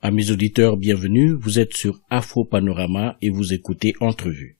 Amis auditeurs, bienvenue. Vous êtes sur Afro Panorama et vous écoutez Entrevue.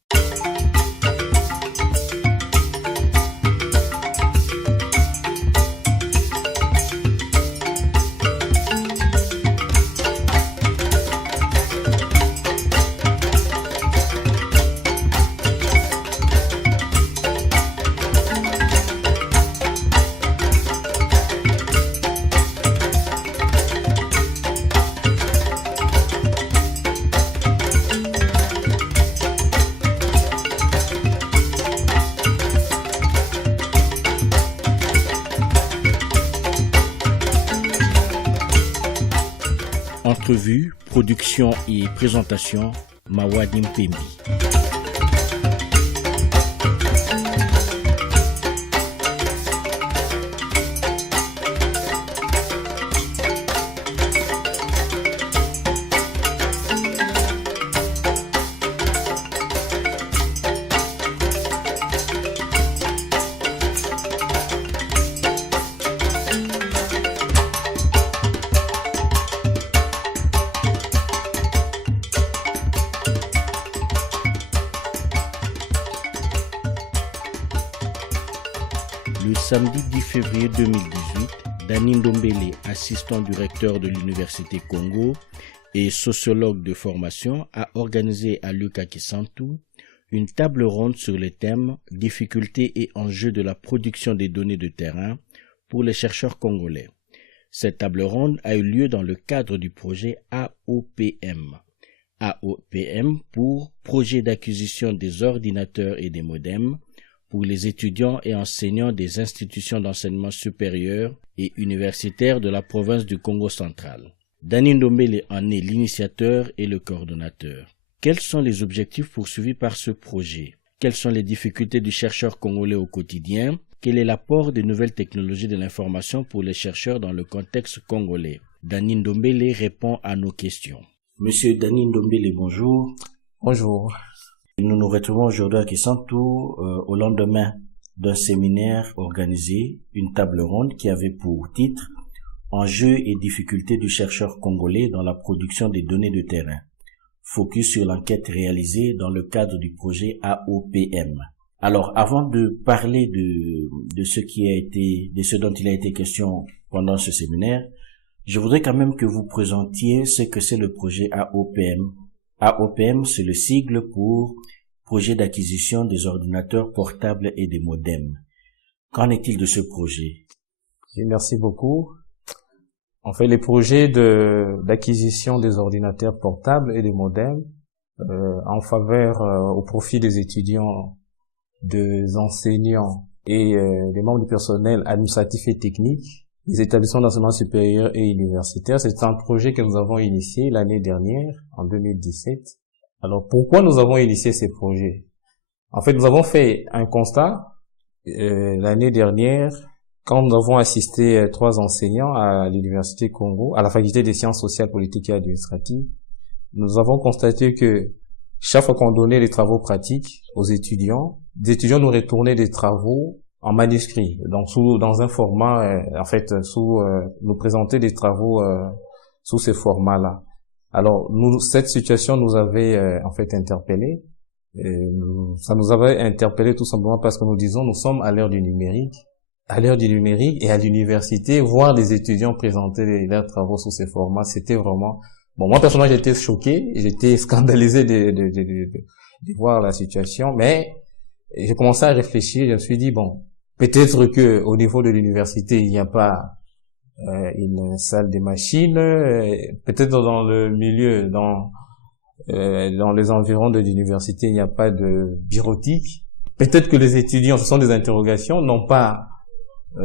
Entrevue, production et présentation, Mawadi Mpembi. Le samedi 10 février 2018, Dani Ndombele, assistant du recteur de l'Université Congo et sociologue de formation, a organisé à Luka Kisantu une table ronde sur les thèmes « Difficultés et enjeux de la production des données de terrain » pour les chercheurs congolais. Cette table ronde a eu lieu dans le cadre du projet AOPM. AOPM pour Projet d'acquisition des ordinateurs et des modems pour les étudiants et enseignants des institutions d'enseignement supérieur et universitaires de la province du Congo central. Dani Ndombele en est l'initiateur et le coordonnateur. Quels sont les objectifs poursuivis par ce projet? Quelles sont les difficultés du chercheur congolais au quotidien? Quel est l'apport des nouvelles technologies de l'information pour les chercheurs dans le contexte congolais? Dani Ndombele répond à nos questions. Monsieur Dani Ndombele, bonjour. Bonjour. Nous nous retrouvons aujourd'hui à Kisantu au lendemain d'un séminaire organisé, une table ronde qui avait pour titre « Enjeux et difficultés du chercheur congolais dans la production des données de terrain ». Focus sur l'enquête réalisée dans le cadre du projet AOPM. Alors, avant de parler de ce dont il a été question pendant ce séminaire, je voudrais quand même que vous présentiez ce que c'est le projet AOPM. AOPM, c'est le sigle pour Projet d'acquisition des ordinateurs portables et des modems. Qu'en est-il de ce projet? Merci beaucoup. En fait, les projets d'acquisition des ordinateurs portables et des modems en faveur au profit des étudiants, des enseignants et des membres du personnel administratif et technique des établissements d'enseignement supérieur et universitaire, c'est un projet que nous avons initié l'année dernière, en 2017. Alors, pourquoi nous avons initié ces projets? En fait, nous avons fait un constat l'année dernière quand nous avons assisté 3 enseignants à l'Université Congo, à la faculté des sciences sociales, politiques et administratives. Nous avons constaté que chaque fois qu'on donnait les travaux pratiques aux étudiants, des étudiants nous retournaient des travaux en manuscrit, donc dans un format, nous présenter des travaux sous ce format-là. Alors, cette situation nous avait interpellés. Ça nous avait interpellés tout simplement parce que nous disons, nous sommes à l'ère du numérique. À l'ère du numérique et à l'université, voir les étudiants présenter leurs travaux sous ces formats, c'était vraiment... Bon, moi personnellement, j'étais choqué, j'étais scandalisé de voir la situation, mais j'ai commencé à réfléchir, je me suis dit, bon, peut-être que au niveau de l'université, il n'y a pas une salle des machines, peut-être dans le milieu, dans les environs de l'université, il n'y a pas de bureautique. Peut-être que les étudiants, ce sont des interrogations, n'ont pas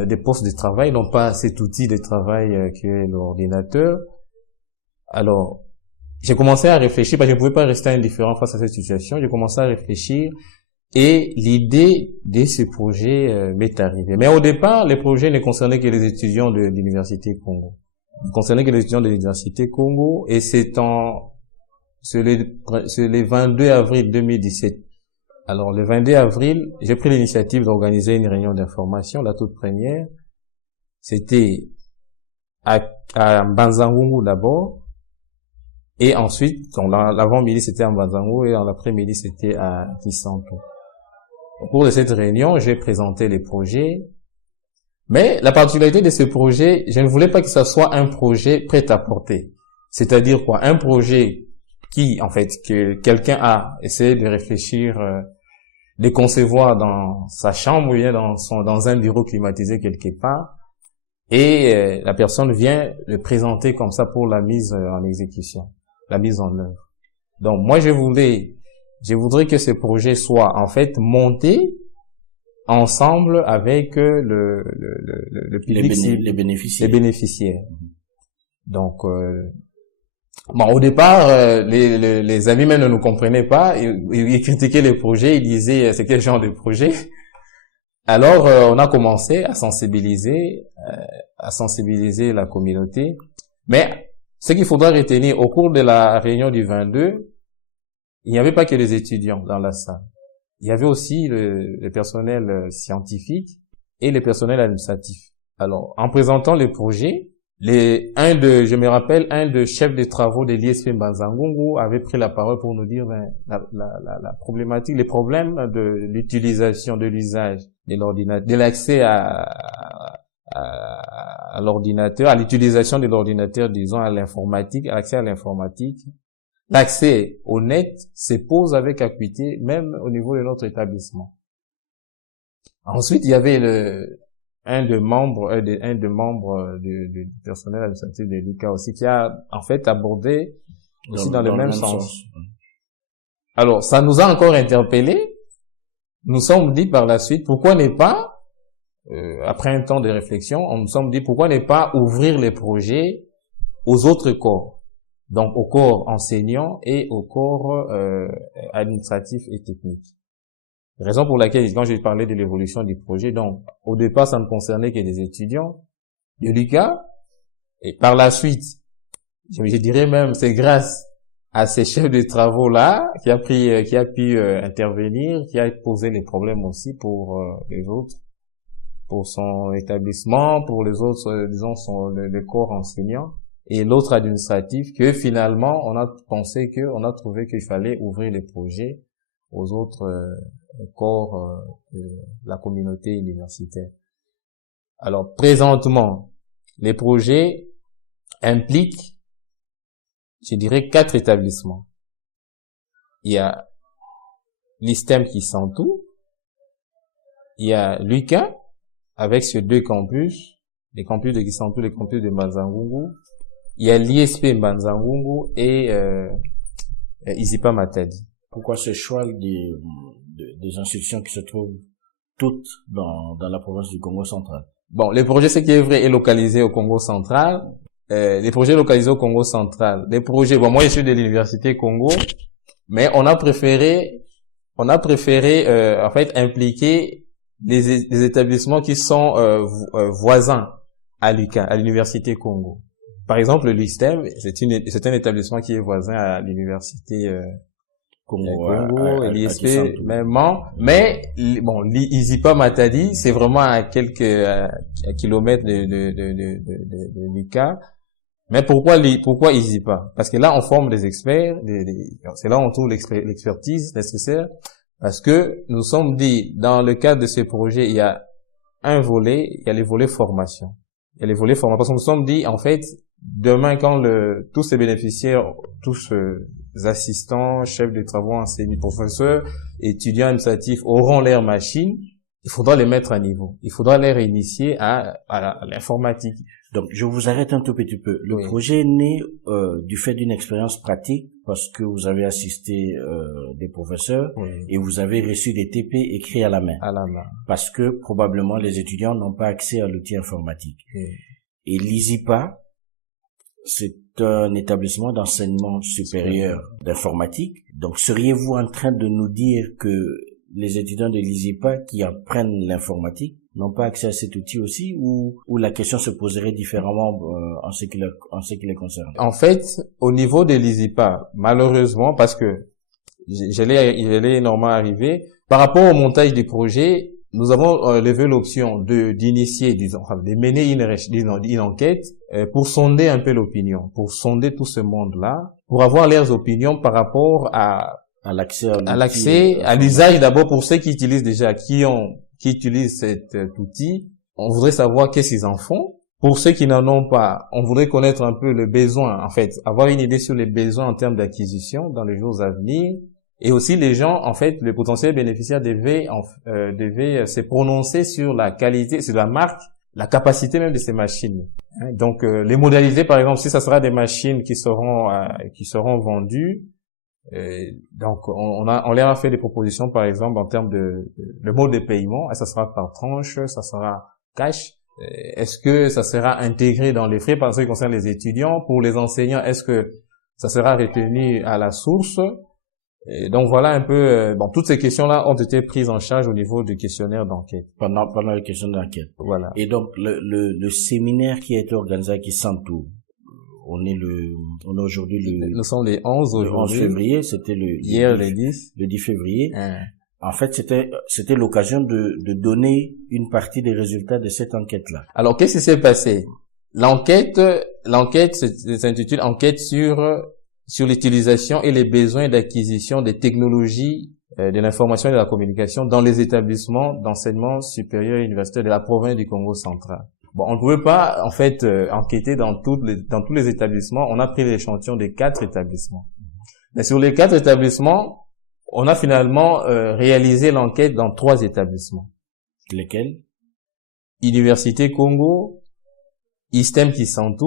des postes de travail, n'ont pas cet outil de travail que l'ordinateur. Alors, j'ai commencé à réfléchir, parce que je ne pouvais pas rester indifférent face à cette situation. J'ai commencé à réfléchir et l'idée de ce projet m'est arrivée. Mais au départ, les projets ne concernaient que les étudiants de l'Université Congo. Ils concernaient que les étudiants de l'Université Congo et c'est le 22 avril 2017. Alors, le 22 avril, j'ai pris l'initiative d'organiser une réunion d'information, la toute première. C'était à Mbanzangungu d'abord. Et ensuite, l'avant-midi, c'était à Mbanzango et en l'après-midi, c'était à Kisanto. Au cours de cette réunion, j'ai présenté les projets. Mais la particularité de ce projet, je ne voulais pas que ça soit un projet prêt à porter. C'est-à-dire quoi? Un projet qui, en fait, que quelqu'un a essayé de réfléchir, de concevoir dans sa chambre ou bien dans un bureau climatisé quelque part, et la personne vient le présenter comme ça pour la mise en exécution, la mise en œuvre. Donc moi je voudrais que ce projet soit en fait monté ensemble avec le public, les bénéficiaires. Les bénéficiaires. Donc bon, au départ, les amis même ne nous comprenaient pas, ils critiquaient les projets, ils disaient c'est quel genre de projet. Alors on a commencé à sensibiliser la communauté. Mais ce qu'il faudra retenir au cours de la réunion du 22, il n'y avait pas que les étudiants dans la salle. Il y avait aussi le personnel scientifique et le personnel administratif. Alors, en présentant les projets, je me rappelle, un des chefs de travaux de l'ISP Mbanzangungu avait pris la parole pour nous dire la problématique, les problèmes de l'utilisation, de l'usage de l'ordinateur, de l'accès à l'ordinateur, à l'utilisation de l'ordinateur, disons, à l'informatique, à l'accès à l'informatique. L'accès au net se pose avec acuité, même au niveau de notre établissement. Ensuite, il y avait un des membres du personnel administratif de l'UQA aussi qui a en fait abordé aussi dans le même sens. Alors, ça nous a encore interpellés. Nous sommes dit par la suite, pourquoi ne pas, après un temps de réflexion, on nous sommes dit pourquoi ne pas ouvrir les projets aux autres corps, donc au corps enseignant et au corps administratif et technique. Raison pour laquelle, quand j'ai parlé de l'évolution du projet, donc, au départ, ça ne concernait que des étudiants de l'UQA, et par la suite, je dirais même, c'est grâce à ces chefs de travaux-là, qui a pu intervenir, qui a posé les problèmes aussi pour les autres, pour son établissement, pour les autres, disons, le corps enseignant, et l'autre administratif, que finalement, on a trouvé qu'il fallait ouvrir les projets aux autres corps de la communauté universitaire. Alors, présentement, les projets impliquent, je dirais, 4 établissements. Il y a l'ISTEM Kisantu, il y a l'UQA, avec ses 2 campus, les campus de Kisantu, les campus de Mbanzangungu, il y a l'ISP Mbanzangungu et Isipa Matadi. Pourquoi ce choix des institutions qui se trouvent toutes dans la province du Congo central? Bon, le projet, ce qui est vrai, est localisé au Congo central. Les projets localisés au Congo central. Les projets, bon, moi, je suis de l'université Congo, mais on a préféré, en fait, impliquer les établissements qui sont voisins à l'UQA, à l'université Congo. Par exemple, l'ISTEM, c'est un établissement qui est voisin à l'université Congo, l'ISP, mais bon, l'Isipa Matadi, c'est vraiment à quelques kilomètres de l'UQA. Mais pourquoi Isipa? Parce que là, on forme des experts, c'est là où on trouve l'expertise nécessaire, parce que nous sommes dit, dans le cadre de ce projet, il y a les volets formation. Il y a les volets formation, parce que nous sommes dit, en fait, demain, quand tous ces bénéficiaires, tous assistants, chefs de travaux, enseignants, professeurs, étudiants administratifs auront leur machine, il faudra les mettre à niveau. Il faudra les réinitier à l'informatique. Donc, je vous arrête un tout petit peu. Le projet est né du fait d'une expérience pratique, parce que vous avez assisté des professeurs et vous avez reçu des TP écrits à la main. Parce que probablement les étudiants n'ont pas accès à l'outil informatique. Et l'ISIPA, c'est un établissement d'enseignement supérieur d'informatique. Donc, seriez-vous en train de nous dire que les étudiants de l'ISIPA qui apprennent l'informatique n'ont pas accès à cet outil aussi, ou la question se poserait différemment en ce qui les concerne? En fait, au niveau de l'ISIPA, malheureusement, parce que j'allais énormément arriver, par rapport au montage des projets, nous avons levé l'option d'initier, disons, enfin, de mener une enquête pour sonder un peu l'opinion, pour sonder tout ce monde-là, pour avoir leurs opinions par rapport à l'accès, à l'usage d'abord pour ceux qui utilisent déjà, qui utilisent cet outil. On voudrait savoir qu'est-ce qu'ils en font. Pour ceux qui n'en ont pas, on voudrait connaître un peu le besoin, en fait, avoir une idée sur les besoins en termes d'acquisition dans les jours à venir. Et aussi, les gens, en fait, les potentiels bénéficiaires devaient se prononcer sur la qualité, sur la marque, la capacité même de ces machines. Donc, les modalités, par exemple, si ça sera des machines qui seront vendues, donc on leur a fait des propositions, par exemple, en termes de mode de paiement. Et ça sera par tranche, ça sera cash. Est-ce que ça sera intégré dans les frais par ce qui concerne les étudiants? Pour les enseignants, est-ce que ça sera retenu à la source? Et donc voilà un peu, toutes ces questions-là ont été prises en charge au niveau du questionnaire d'enquête. Pendant les questions d'enquête. Voilà. Et donc le séminaire qui a été organisé à Kisantu, on est aujourd'hui nous sommes les 11 aujourd'hui. Le 11 février, c'était hier le 10. Le 10 février. En fait, c'était l'occasion de donner une partie des résultats de cette enquête-là. Alors, qu'est-ce qui s'est passé? L'enquête s'intitule Enquête sur l'utilisation et les besoins d'acquisition des technologies de l'information et de la communication dans les établissements d'enseignement supérieur et universitaire de la province du Congo central. Bon, on ne pouvait pas, en fait, enquêter dans tous les établissements. On a pris l'échantillon des 4 établissements. Mais sur les 4 établissements, on a finalement réalisé l'enquête dans 3 établissements. Lesquels? Université Congo, ISTEM Kisantu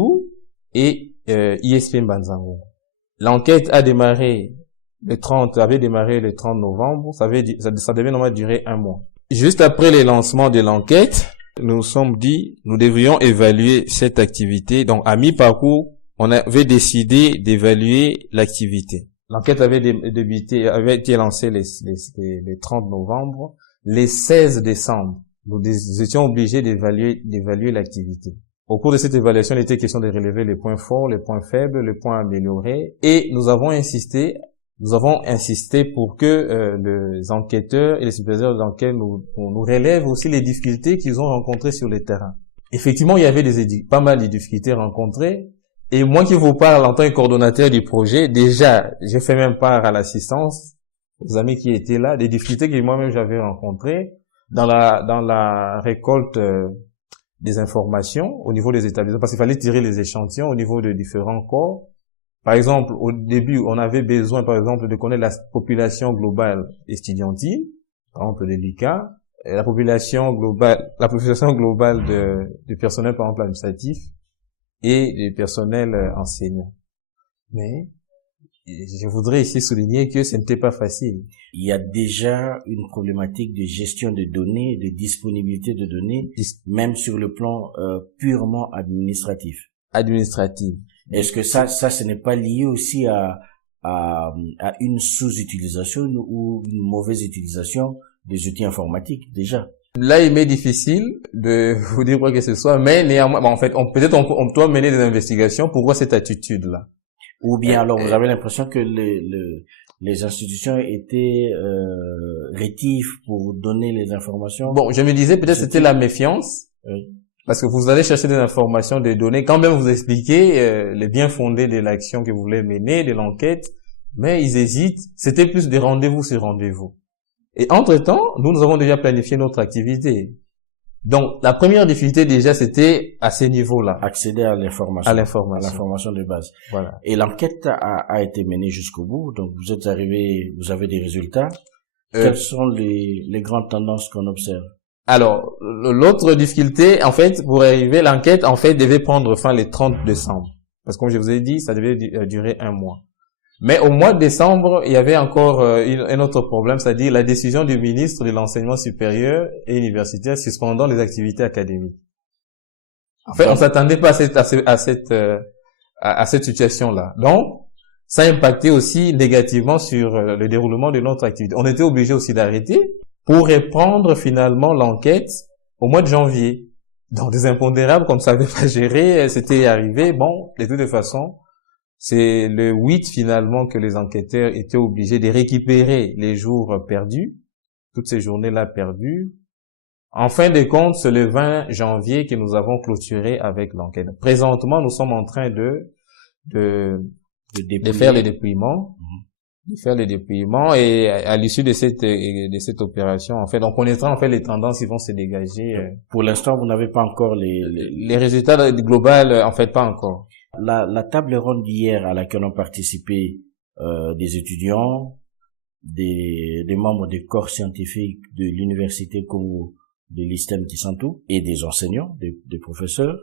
et ISP Mbanzango. L'enquête avait démarré le 30 novembre. Ça devait normalement durer 1 mois. Juste après le lancement de l'enquête, nous nous sommes dit, nous devrions évaluer cette activité. Donc, à mi-parcours, on avait décidé d'évaluer l'activité. L'enquête avait été lancée les 30 novembre. Les 16 décembre, nous étions obligés d'évaluer l'activité. Au cours de cette évaluation, il était question de relever les points forts, les points faibles, les points améliorés. Et nous avons insisté pour que les enquêteurs et les superviseurs d'enquête nous relèvent aussi les difficultés qu'ils ont rencontrées sur le terrain. Effectivement, il y avait pas mal de difficultés rencontrées. Et moi qui vous parle en tant que coordonnateur du projet, déjà, j'ai fait même part à l'assistance aux amis qui étaient là, des difficultés que moi-même j'avais rencontrées dans la récolte des informations au niveau des établissements, parce qu'il fallait tirer les échantillons au niveau de différents corps. Par exemple, au début, on avait besoin, par exemple, de connaître la population globale estudiantine, par exemple, de l'ICA, et la population globale du personnel, par exemple, administratif, et du personnel enseignant. Mais je voudrais ici souligner que ce n'était pas facile. Il y a déjà une problématique de gestion de données, de disponibilité de données, même sur le plan purement administratif. Est-ce que ça ce n'est pas lié aussi à une sous-utilisation ou une mauvaise utilisation des outils informatiques déjà? Là, il m'est difficile de vous dire quoi que ce soit, mais néanmoins, en fait, on doit mener des investigations pour voir cette attitude-là. Ou bien alors vous avez l'impression que les institutions étaient rétives pour donner les informations? Bon, je me disais peut-être c'était la méfiance. Oui. Parce que vous allez chercher des informations, des données, quand même vous expliquer les bien fondés de l'action que vous voulez mener, de l'enquête, mais ils hésitent. C'était plus des rendez-vous sur rendez-vous. Et entre-temps, nous avons déjà planifié notre activité. Donc, la première difficulté déjà, c'était à ces niveaux-là. Accéder à l'information. À l'information de base. Voilà. Et l'enquête a été menée jusqu'au bout. Donc, vous avez des résultats. Quelles sont les grandes tendances qu'on observe? Alors, l'autre difficulté, en fait, pour arriver, l'enquête, en fait, devait prendre fin le 30 décembre. Parce que comme je vous ai dit, ça devait durer 1 mois. Mais au mois de décembre, il y avait encore un autre problème, c'est-à-dire la décision du ministre de l'enseignement supérieur et universitaire suspendant les activités académiques. En fait, on s'attendait pas à cette situation-là. Donc, ça a impacté aussi négativement sur le déroulement de notre activité. On était obligé aussi d'arrêter pour reprendre finalement l'enquête au mois de janvier. Donc, des impondérables qu'on ne savait pas gérer, c'était arrivé. Bon, de toute façon, c'est le 8 finalement que les enquêteurs étaient obligés de récupérer les jours perdus, toutes ces journées-là perdues, En fin de compte, c'est le 20 janvier que nous avons clôturé avec l'enquête. Présentement, nous sommes en train de faire les dépouillements. De faire les dépouillements et à l'issue de cette opération, en fait, on connaîtra en fait les tendances qui vont se dégager. Pour l'instant, vous n'avez pas encore les résultats globaux, en fait, pas encore. La table ronde d'hier à laquelle ont participé des étudiants, des membres des corps scientifiques de l'Université Congo, de l'ISTEM Kisantu et des enseignants, des professeurs,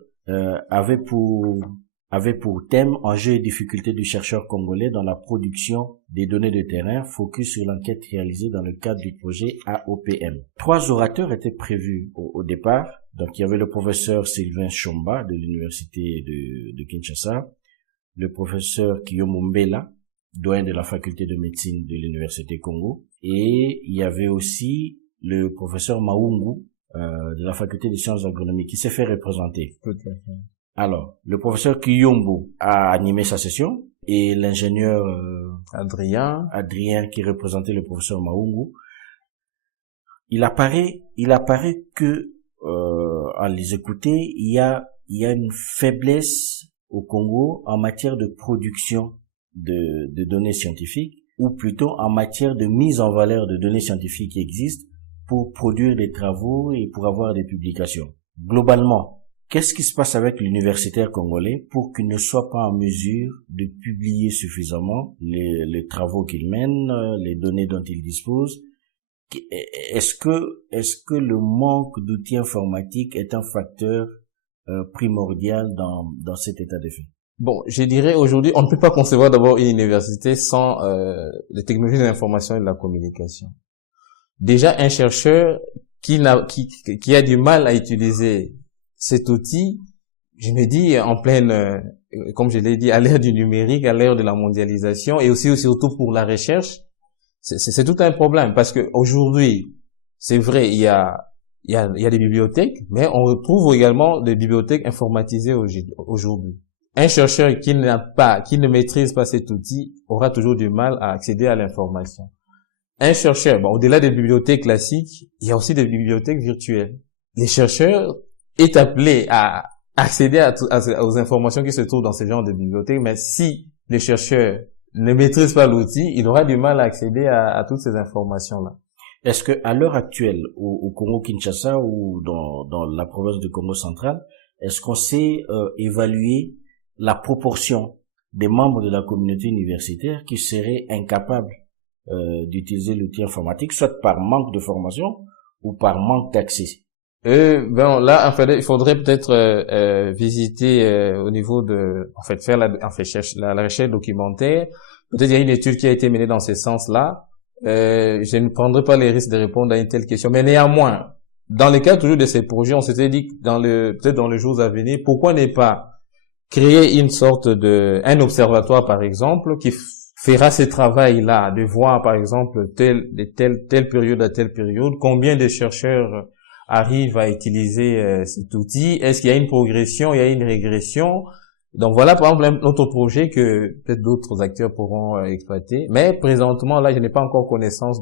avait pour thème enjeux et difficultés du chercheur congolais dans la production des données de terrain, focus sur l'enquête réalisée dans le cadre du projet AOPM. 3 orateurs étaient prévus au départ. Donc, il y avait le professeur Sylvain Chomba de l'université de Kinshasa, le professeur Guillaume Mbela, doyen de la faculté de médecine de l'université Congo, et il y avait aussi le professeur Maungu de la faculté des sciences agronomiques qui s'est fait représenter. Alors, le professeur Kiyombo a animé sa session et l'ingénieur Adrien qui représentait le professeur Maungu. Il apparaît que en les écoutant, il y a une faiblesse au Congo en matière de production de données scientifiques, ou plutôt en matière de mise en valeur de données scientifiques qui existent pour produire des travaux et pour avoir des publications. Globalement, qu'est-ce qui se passe avec l'universitaire congolais pour qu'il ne soit pas en mesure de publier suffisamment les travaux qu'il mène, les données dont il dispose? Est-ce que le manque d'outils informatiques est un facteur primordial dans cet état de fait? Bon, je dirais aujourd'hui, on ne peut pas concevoir d'abord une université sans les technologies de l'information et de la communication. Déjà, un chercheur qui a du mal à utiliser cet outil, je me dis en pleine, comme je l'ai dit, à l'ère du numérique, à l'ère de la mondialisation, et aussi surtout pour la recherche, c'est tout un problème, parce que aujourd'hui, c'est vrai, il y a des bibliothèques, mais on retrouve également des bibliothèques informatisées aujourd'hui. Un chercheur qui ne maîtrise pas cet outil aura toujours du mal à accéder à l'information. Un chercheur, au-delà des bibliothèques classiques, il y a aussi des bibliothèques virtuelles. Les chercheurs est appelé à accéder aux informations qui se trouvent dans ce genre de bibliothèques, mais si le chercheur ne maîtrise pas l'outil, il aura du mal à accéder à toutes ces informations-là. Est-ce que à l'heure actuelle, au Congo-Kinshasa ou dans la province du Congo central, est-ce qu'on sait évaluer la proportion des membres de la communauté universitaire qui seraient incapables d'utiliser l'outil informatique, soit par manque de formation ou par manque d'accès? Là, en fait, il faudrait peut-être visiter au niveau faire la recherche documentaire. Peut-être il y a une étude qui a été menée dans ce sens-là. Je ne prendrai pas les risques de répondre à une telle question, mais néanmoins, dans le cas toujours de ces projets, on s'était dit peut-être dans les jours à venir, pourquoi ne pas créer une sorte un observatoire, par exemple, qui fera ce travail-là, de voir, par exemple, telle période à telle période, combien de chercheurs arrivent à utiliser cet outil, est-ce qu'il y a une progression, il y a une régression. Donc voilà, par exemple, un autre projet que peut-être d'autres acteurs pourront exploiter. Mais présentement, là, je n'ai pas encore connaissance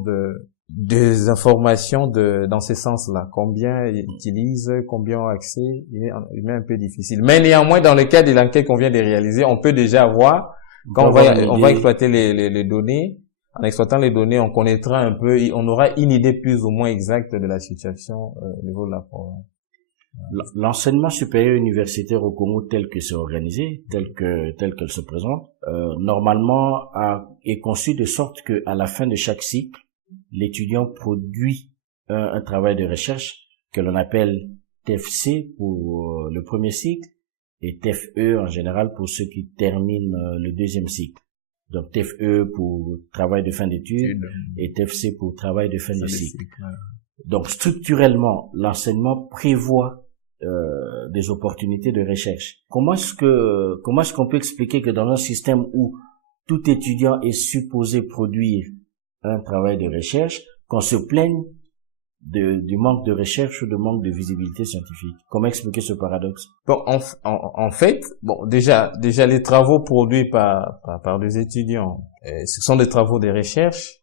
des informations dans ce sens-là. Combien ils utilisent, combien ont accès, il est un peu difficile. Mais néanmoins, dans le cas de l'enquête qu'on vient de réaliser, on peut déjà voir, quand on va exploiter les données, en exploitant les données, on connaîtra un peu, on aura une idée plus ou moins exacte de la situation au niveau de la province. L'enseignement supérieur universitaire au Congo tel que c'est organisé, tel qu'elle se présente, normalement est conçu de sorte que à la fin de chaque cycle, l'étudiant produit un travail de recherche que l'on appelle TFC pour le premier cycle et TFE en général pour ceux qui terminent le deuxième cycle. Donc TFE pour travail de fin d'études et TFC pour travail de fin de cycle. Donc structurellement, l'enseignement prévoit des opportunités de recherche. Comment est-ce qu'on peut expliquer que dans un système où tout étudiant est supposé produire un travail de recherche, qu'on se plaigne du manque de recherche ou du manque de visibilité scientifique? Comment expliquer ce paradoxe? Bon, en fait, déjà les travaux produits par des étudiants, ce sont des travaux de recherche.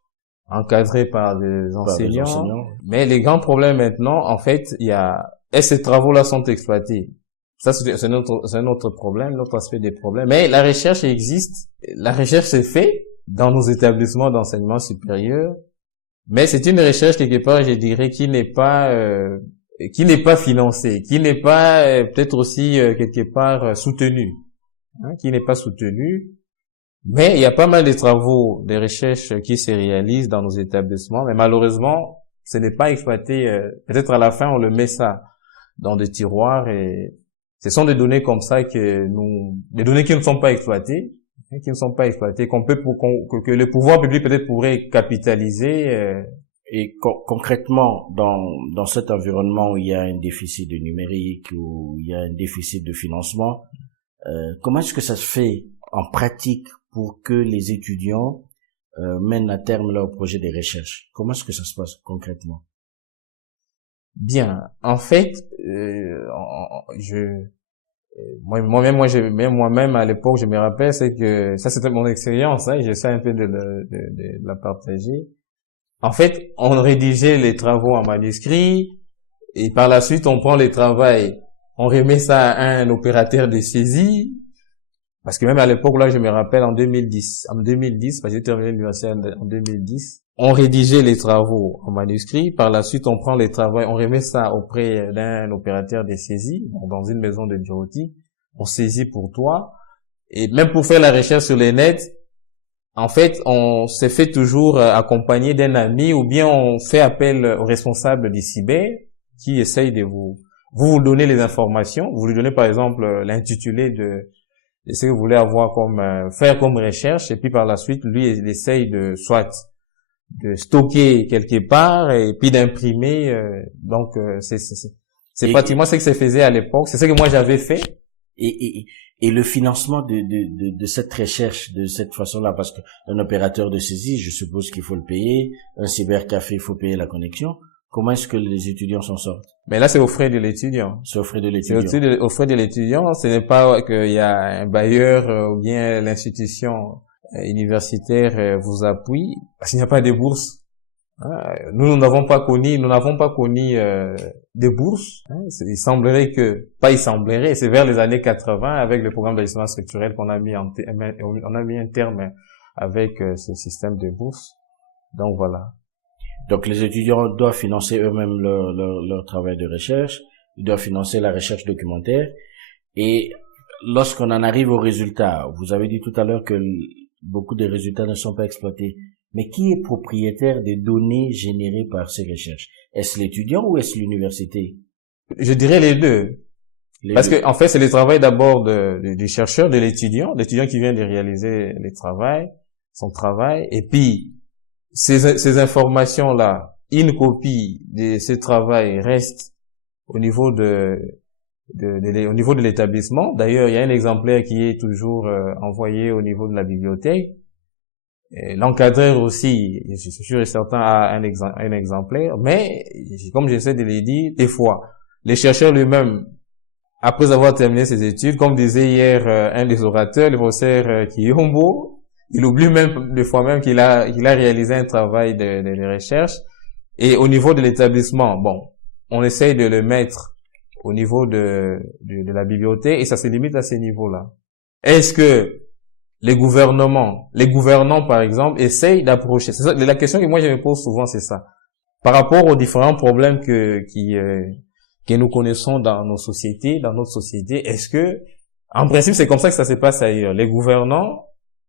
encadrés par des enseignants. Mais les grands problèmes maintenant, en fait, est-ce que ces travaux-là sont exploités? Ça, c'est un autre problème, l'autre aspect des problèmes. Mais la recherche existe. La recherche se fait dans nos établissements d'enseignement supérieur. Mais c'est une recherche, quelque part, je dirais, qui n'est pas financée, qui n'est pas, peut-être aussi, quelque part, soutenue. Hein, qui n'est pas soutenue. Mais il y a pas mal de travaux, de recherches qui se réalisent dans nos établissements. Mais malheureusement, ce n'est pas exploité. Peut-être à la fin, on le met ça dans des tiroirs et ce sont des données comme ça des données qui ne sont pas exploitées, que le pouvoir public peut-être pourrait capitaliser. Et concrètement, dans cet environnement où il y a un déficit de numérique, où il y a un déficit de financement, comment est-ce que ça se fait en pratique pour que les étudiants mènent à terme leur projet de recherche? Comment est-ce que ça se passe concrètement? Bien, en fait, moi-même à l'époque, je me rappelle, c'est que ça c'était mon expérience, hein, j'essaie un peu de la partager. En fait, on rédigeait les travaux en manuscrit et par la suite, on prend les travaux, on remet ça à un opérateur de saisie. Parce que même à l'époque, là, je me rappelle en 2010, parce que j'ai terminé l'université en 2010, on rédigeait les travaux en manuscrit. Par la suite, on prend les travaux, on remet ça auprès d'un opérateur de saisie, dans une maison de bureautique. On saisit pour toi. Et même pour faire la recherche sur les nets, en fait, on se fait toujours accompagner d'un ami ou bien on fait appel au responsable du cyber qui essaye de vous donner les informations. Vous lui donnez par exemple l'intitulé de ce que vous voulez avoir faire comme recherche et puis par la suite, lui, il essaye de stocker quelque part et puis d'imprimer. Donc, c'est pratiquement ce que ça faisait à l'époque. C'est ce que moi j'avais fait. Et le financement de cette recherche, de cette façon-là, parce qu'un opérateur de saisie, je suppose qu'il faut le payer, un cybercafé, il faut payer la connexion. Comment est-ce que les étudiants s'en sortent? Mais là, c'est aux frais de l'étudiant. C'est aux frais de l'étudiant. C'est aux frais de l'étudiant. Ce n'est pas qu'il y a un bailleur ou bien l'institution universitaire vous appuie, parce qu'il n'y a pas de bourse. Nous n'avons pas connu de bourses. Il semblerait c'est vers les années 80 avec le programme d'ajustement structurel qu'on a mis on a mis un terme avec ce système de bourse. Donc voilà. Donc les étudiants doivent financer eux-mêmes leur travail de recherche, ils doivent financer la recherche documentaire et lorsqu'on en arrive aux résultats, vous avez dit tout à l'heure que beaucoup de résultats ne sont pas exploités. Mais qui est propriétaire des données générées par ces recherches? Est-ce l'étudiant ou est-ce l'université? Je dirais les deux. Parce que en fait, c'est le travail d'abord du chercheur, de l'étudiant qui vient de réaliser son travail, et puis ces informations-là, une copie de ce travail reste au niveau au niveau de l'établissement. D'ailleurs, il y a un exemplaire qui est toujours envoyé au niveau de la bibliothèque. L'encadreur aussi, je suis sûr et certain, a un exemplaire, mais comme j'essaie de le dire, des fois, les chercheurs lui-même, après avoir terminé ses études, comme disait hier un des orateurs, le professeur Kiyombo, il oublie même des fois même qu'il a réalisé un travail de recherche. Et au niveau de l'établissement, bon, on essaye de le mettre au niveau de la bibliothèque et ça se limite à ces niveaux-là. Est-ce que les gouvernants par exemple, essayent d'approcher. C'est ça, la question que moi je me pose souvent, c'est ça. Par rapport aux différents problèmes que nous connaissons dans notre société, est-ce que, en principe, c'est comme ça que ça se passe ailleurs. Les gouvernants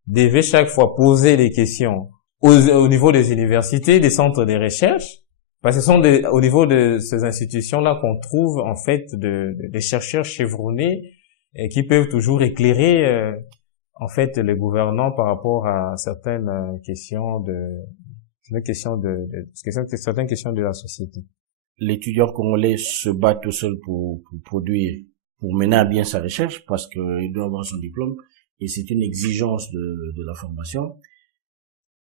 devaient chaque fois poser des questions au niveau des universités, des centres de recherche, parce que ce sont au niveau de ces institutions-là qu'on trouve en fait des chercheurs chevronnés et qui peuvent toujours éclairer en fait, les gouvernants par rapport à certaines questions certaines questions de la société. L'étudiant congolais se bat tout seul pour produire, pour mener à bien sa recherche parce qu'il doit avoir son diplôme et c'est une exigence de la formation.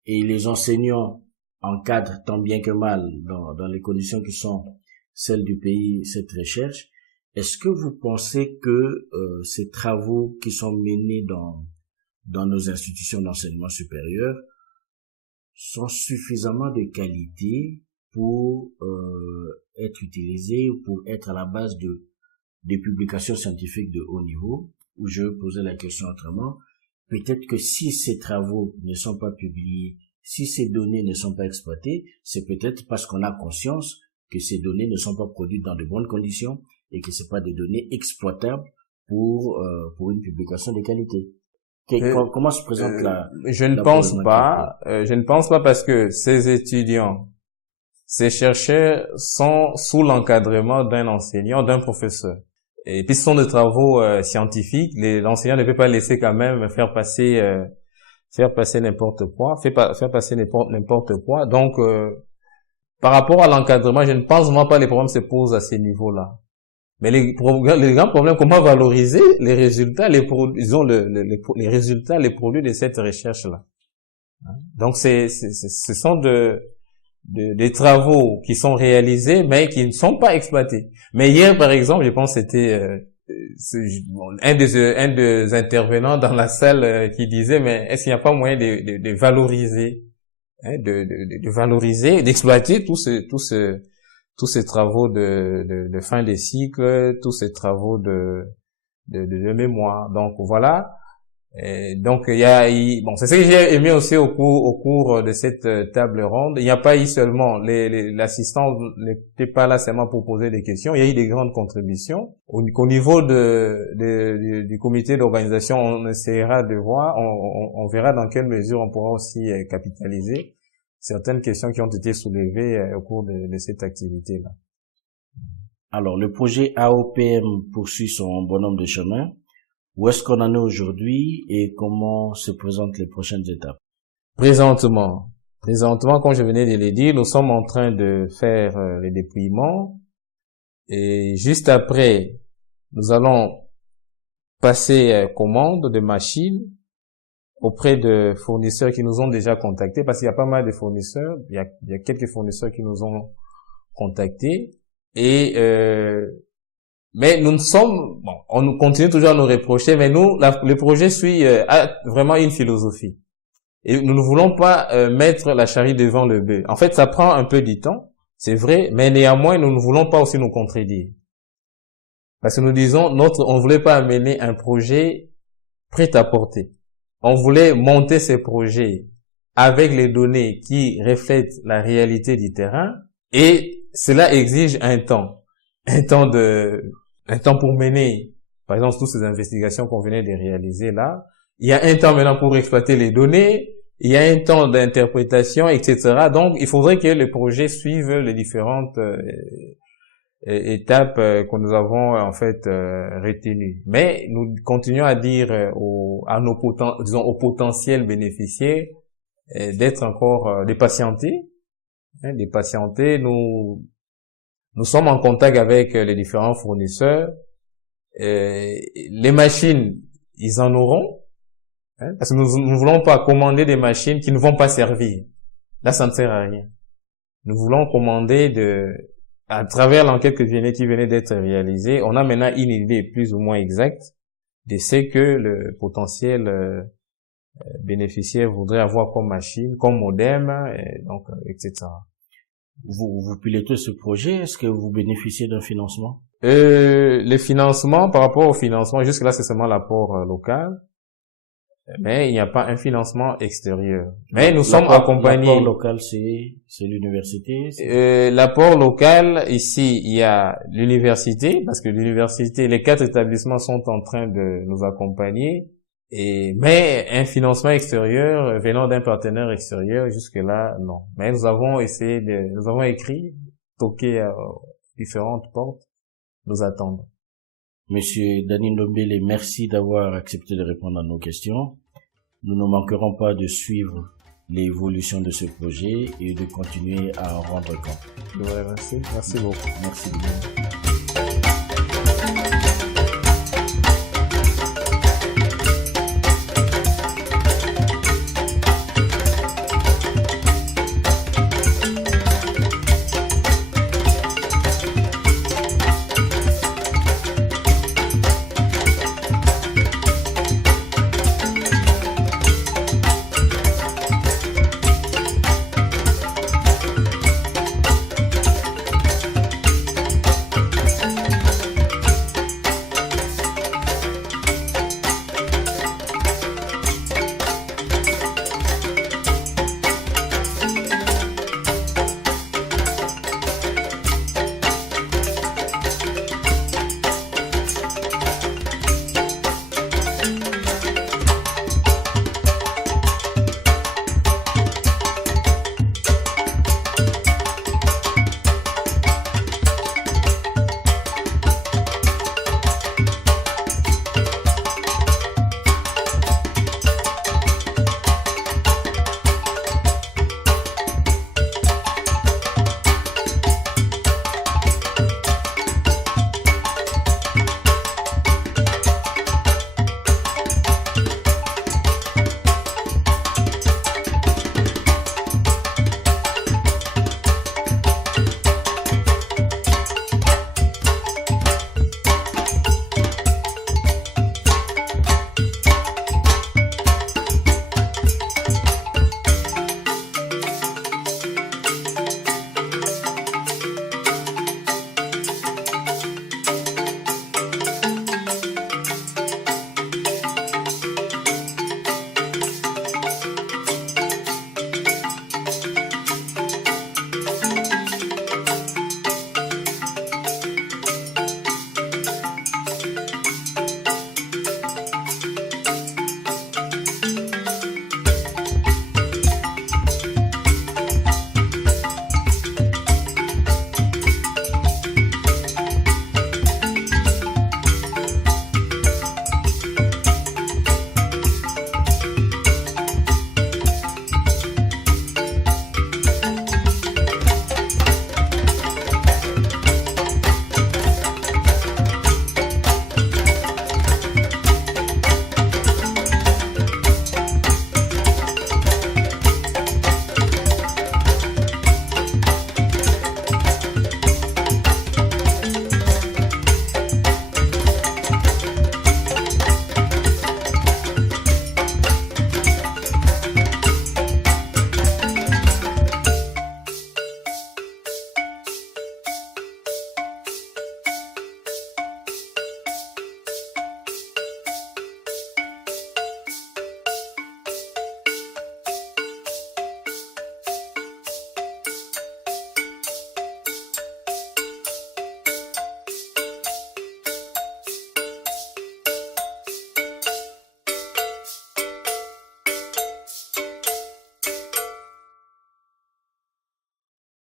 Et les enseignants encadrent tant bien que mal dans les conditions qui sont celles du pays cette recherche. Est-ce que vous pensez que ces travaux qui sont menés dans nos institutions d'enseignement supérieur sont suffisamment de qualité pour être utilisés, pour être à la base des publications scientifiques de haut niveau, où je posais la question autrement. Peut-être que si ces travaux ne sont pas publiés, si ces données ne sont pas exploitées, c'est peut-être parce qu'on a conscience que ces données ne sont pas produites dans de bonnes conditions et que c'est pas des données exploitables pour une publication de qualité. Comment se présente je ne pense pas parce que ces étudiants, ces chercheurs sont sous l'encadrement d'un enseignant, d'un professeur. Et puis ce sont des travaux scientifiques, l'enseignant ne peut pas laisser quand même faire passer n'importe quoi, faire passer n'importe quoi. Donc par rapport à l'encadrement, je ne pense vraiment pas que les problèmes se posent à ces niveaux-là. Mais les grands problèmes, comment valoriser les résultats, les résultats, les produits de cette recherche-là. Donc ce sont des travaux qui sont réalisés, mais qui ne sont pas exploités. Mais hier, par exemple, je pense que c'était un des intervenants dans la salle qui disait, mais est-ce qu'il n'y a pas moyen de valoriser, de valoriser, d'exploiter tous ces travaux de fin de cycle, tous ces travaux de mémoire. Donc voilà. Et donc c'est ce que j'ai aimé aussi au cours de cette table ronde. Il n'y a pas eu seulement l'assistant n'était pas là seulement pour poser des questions. Il y a eu des grandes contributions. Au niveau du comité d'organisation, on essaiera de voir, on verra dans quelle mesure on pourra aussi capitaliser certaines questions qui ont été soulevées au cours de cette activité-là. Alors, le projet AOPM poursuit son bonhomme de chemin. Où est-ce qu'on en est aujourd'hui et comment se présentent les prochaines étapes? Présentement, comme je venais de le dire, nous sommes en train de faire les déploiements et juste après, nous allons passer commande de machines auprès de fournisseurs qui nous ont déjà contactés, parce qu'il y a pas mal de fournisseurs, il y a quelques fournisseurs qui nous ont contactés et mais nous on continue toujours à nous reprocher, mais nous, le projet suit a vraiment une philosophie. Et nous ne voulons pas mettre la charrue devant le bœuf. En fait, ça prend un peu du temps, c'est vrai, mais néanmoins, nous ne voulons pas aussi nous contredire. Parce que nous disons, on voulait pas amener un projet prêt à porter. On voulait monter ces projets avec les données qui reflètent la réalité du terrain, et cela exige un temps pour mener, par exemple, toutes ces investigations qu'on venait de réaliser là. Il y a un temps maintenant pour exploiter les données, il y a un temps d'interprétation, etc. Donc, il faudrait que le projet suive les différentes étapes que nous avons en fait retenues. Mais nous continuons à dire aux potentiels bénéficiaires d'être encore de patienter. Nous sommes en contact avec les différents fournisseurs. Les machines, ils en auront, parce que nous ne voulons pas commander des machines qui ne vont pas servir. Là, ça ne sert à rien. Nous voulons commander à travers l'enquête qui venait d'être réalisée, on a maintenant une idée plus ou moins exacte de ce que le potentiel bénéficiaire voudrait avoir comme machine, comme modem, donc etc. Vous pilotez ce projet, est-ce que vous bénéficiez d'un financement? Les financements, par rapport au financement, jusque-là, c'est seulement l'apport local, mais il n'y a pas un financement extérieur. Mais nous sommes accompagnés. L'apport local, c'est l'université? L'apport local, ici, il y a l'université, parce que l'université, les 4 établissements sont en train de nous accompagner. Mais un financement extérieur venant d'un partenaire extérieur, jusque-là, non. Mais nous avons écrit, toqué à différentes portes, nous attendons. Monsieur Dany Ndombele, merci d'avoir accepté de répondre à nos questions. Nous ne manquerons pas de suivre l'évolution de ce projet et de continuer à en rendre compte. Merci beaucoup. Merci beaucoup.